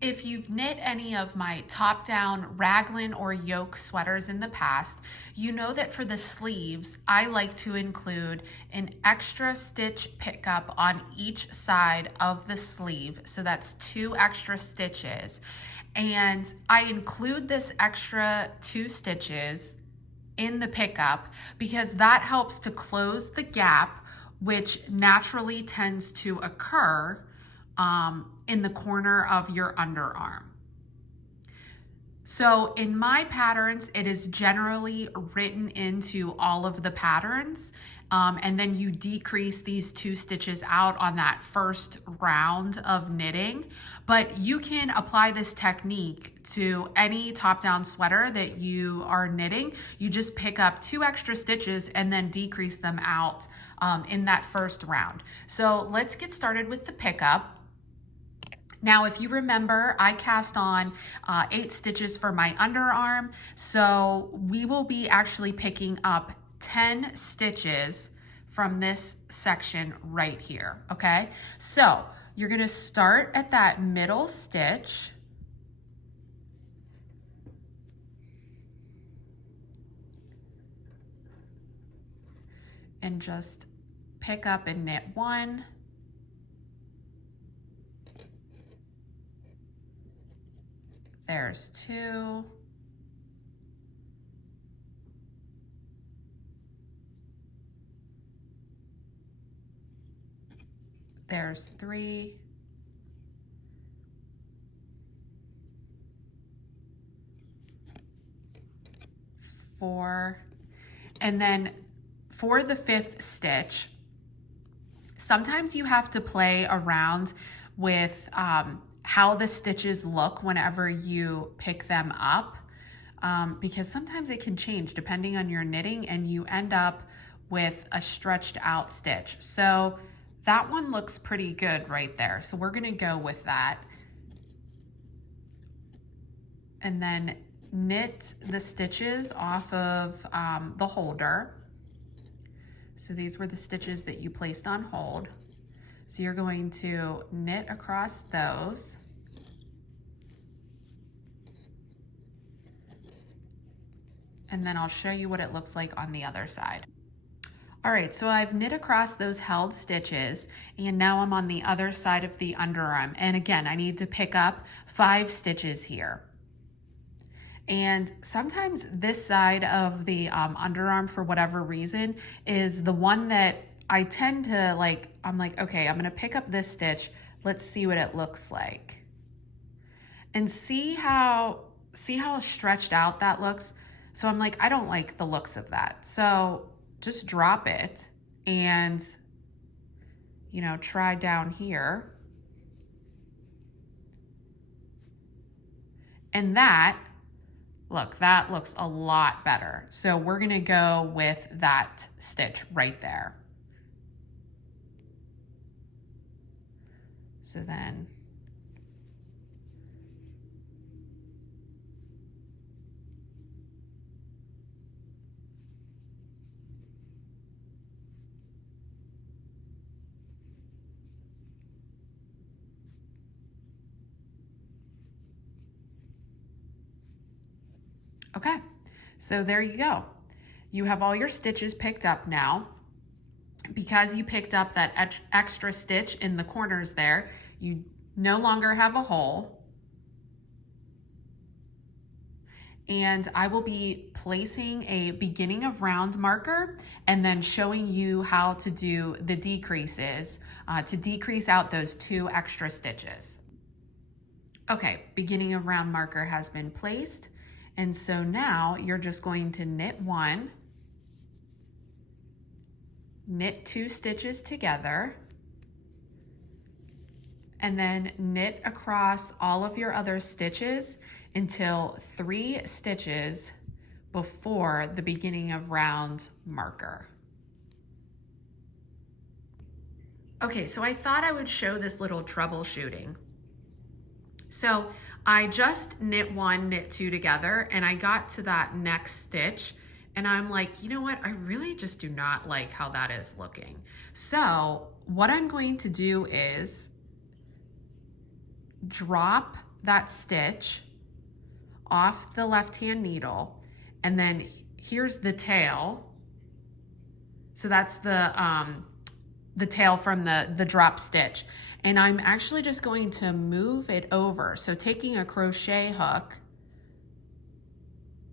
If you've knit any of my top-down raglan or yoke sweaters in the past, you know that for the sleeves, I like to include an extra stitch pickup on each side of the sleeve. So that's 2 extra stitches. And I include this extra 2 stitches in the pickup because that helps to close the gap, which naturally tends to occur in the corner of your underarm. So in my patterns, it is generally written into all of the patterns. And then you decrease these 2 stitches out on that first round of knitting. But you can apply this technique to any top-down sweater that you are knitting. You just pick up 2 extra stitches and then decrease them out in that first round. So let's get started with the pickup. Now, if you remember, I cast on 8 stitches for my underarm, so we will be actually picking up 10 stitches from this section right here, okay? So you're gonna start at that middle stitch, and just pick up and knit 1, there's 2, there's 3, 4, and then for the 5th stitch, sometimes you have to play around with how the stitches look whenever you pick them up, because sometimes it can change depending on your knitting and you end up with a stretched out stitch. So that one looks pretty good right there. So we're gonna go with that. And then knit the stitches off of the holder. So these were the stitches that you placed on hold. So you're going to knit across those. And then I'll show you what it looks like on the other side. All right, so I've knit across those held stitches, and now I'm on the other side of the underarm. And again, I need to pick up 5 stitches here. And sometimes this side of the underarm, for whatever reason, is the one that I tend to like, I'm like, okay, I'm gonna pick up this stitch. Let's see what it looks like. And see how stretched out that looks? So I'm like, I don't like the looks of that. So just drop it and, you know, try down here. And that, look, that looks a lot better. So we're gonna go with that stitch right there. So then, okay, so there you go. You have all your stitches picked up now. Because you picked up that extra stitch in the corners there, you no longer have a hole. And I will be placing a beginning of round marker and then showing you how to do the decreases to decrease out those 2 extra stitches. Okay, beginning of round marker has been placed. And so now you're just going to knit 1, knit 2 stitches together, and then knit across all of your other stitches until 3 stitches before the beginning of round marker. Okay, so I thought I would show this little troubleshooting. So I just knit 1, knit 2 together, and I got to that next stitch, and I'm like, you know what? I really just do not like how that is looking. So what I'm going to do is drop that stitch off the left-hand needle, and then here's the tail. So that's the tail from the drop stitch. And I'm actually just going to move it over. So taking a crochet hook,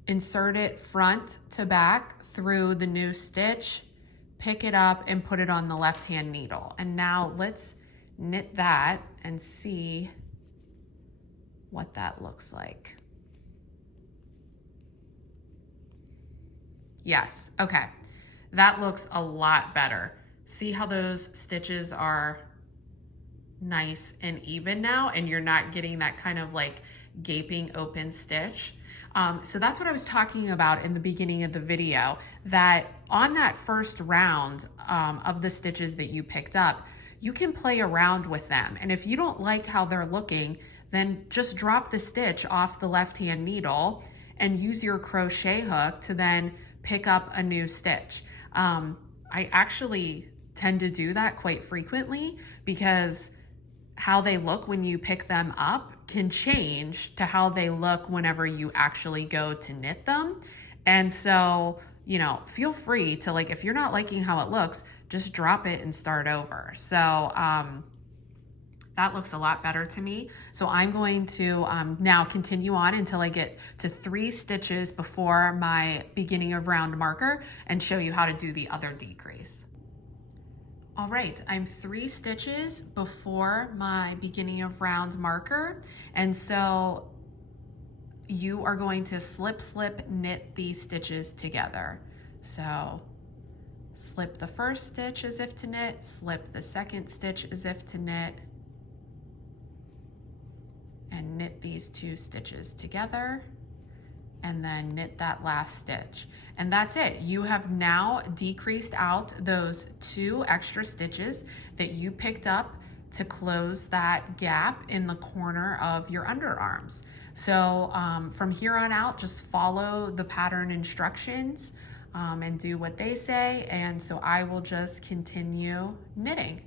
insert it front to back through the new stitch, pick it up and put it on the left-hand needle. And now let's knit that and see what that looks like. Yes, okay. That looks a lot better. See how those stitches are nice and even now, and you're not getting that kind of like gaping open stitch. So that's what I was talking about in the beginning of the video, that on that first round of the stitches that you picked up, you can play around with them. And if you don't like how they're looking, then just drop the stitch off the left-hand needle and use your crochet hook to then pick up a new stitch. I actually tend to do that quite frequently because how they look when you pick them up can change to how they look whenever you actually go to knit them. And so, you know, feel free to, like, if you're not liking how it looks, just drop it and start over. So that looks a lot better to me. So I'm going to now continue on until I get to 3 stitches before my beginning of round marker and show you how to do the other decrease. All right, I'm 3 stitches before my beginning of round marker. And so you are going to slip, slip, knit these stitches together. So slip the first stitch as if to knit, slip the second stitch as if to knit, and knit these 2 stitches together, and then knit that last stitch. And that's it. You have now decreased out those 2 extra stitches that you picked up to close that gap in the corner of your underarms. So from here on out, just follow the pattern instructions and do what they say. And so I will just continue knitting.